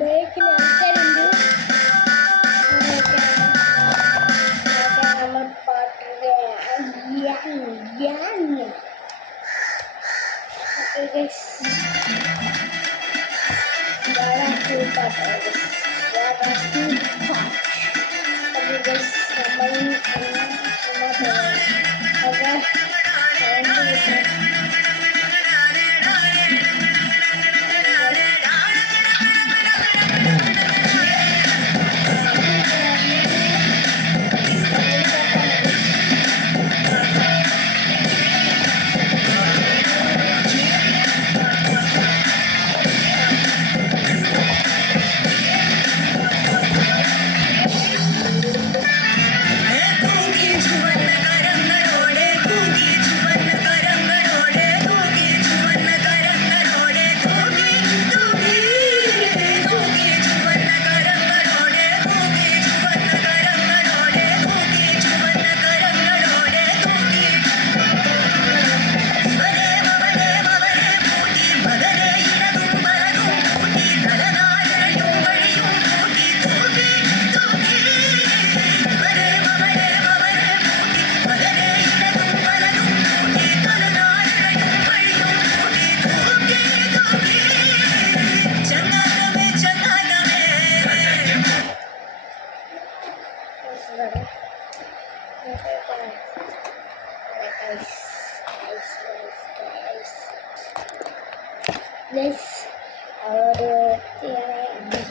ബേക്കിൽ ആൾക്കാരുണ്ട്. നമ്മൾ പാട്ടിൻ്റെ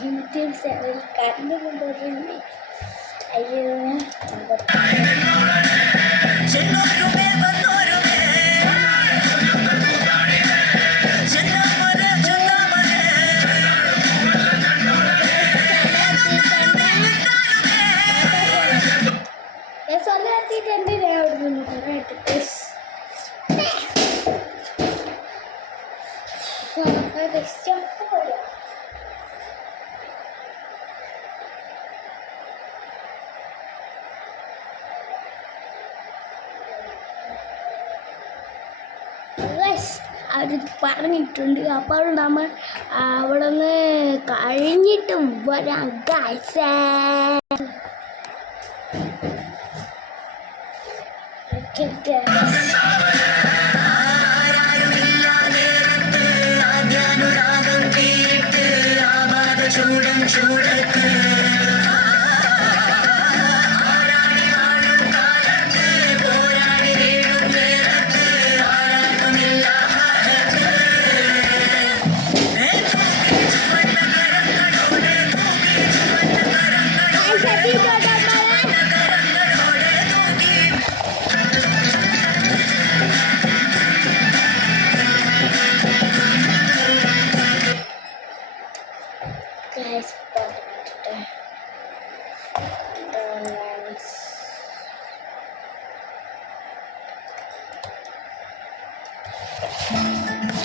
യൂട്യൂബ് ചാനൽ കണ്ടുകൊണ്ടിരുന്നു. അയ്യോ അവർ പറഞ്ഞിട്ടുണ്ട്. അപ്പോൾ നമ്മൾ അവിടെ നിന്ന് കഴിഞ്ഞിട്ടും വരാം ഗൈസ്.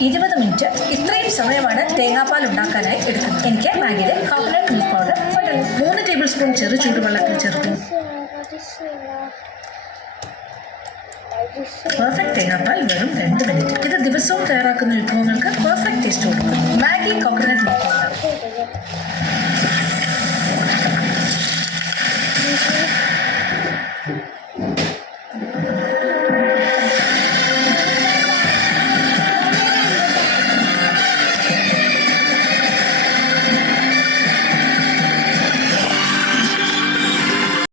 ഇരുപത് മിനിറ്റ് ഇത്രയും സമയമാണ് തേങ്ങാപ്പാൽ ഉണ്ടാക്കാനായി എടുക്കുന്നത്. എനിക്ക് മാഗിയുടെ coconut milk powder 3 tablespoon ചെറു ചൂടുവെള്ളത്തിൽ ചേർക്കും. പെർഫെക്റ്റ് തേങ്ങാപ്പാൽ വെറും 2 മിനിറ്റ്. ഇത് ദിവസവും തയ്യാറാക്കുന്ന വിഭവങ്ങൾക്ക് പെർഫെക്റ്റ് ടേസ്റ്റ് കൊടുക്കും. Maggi coconut milk powder.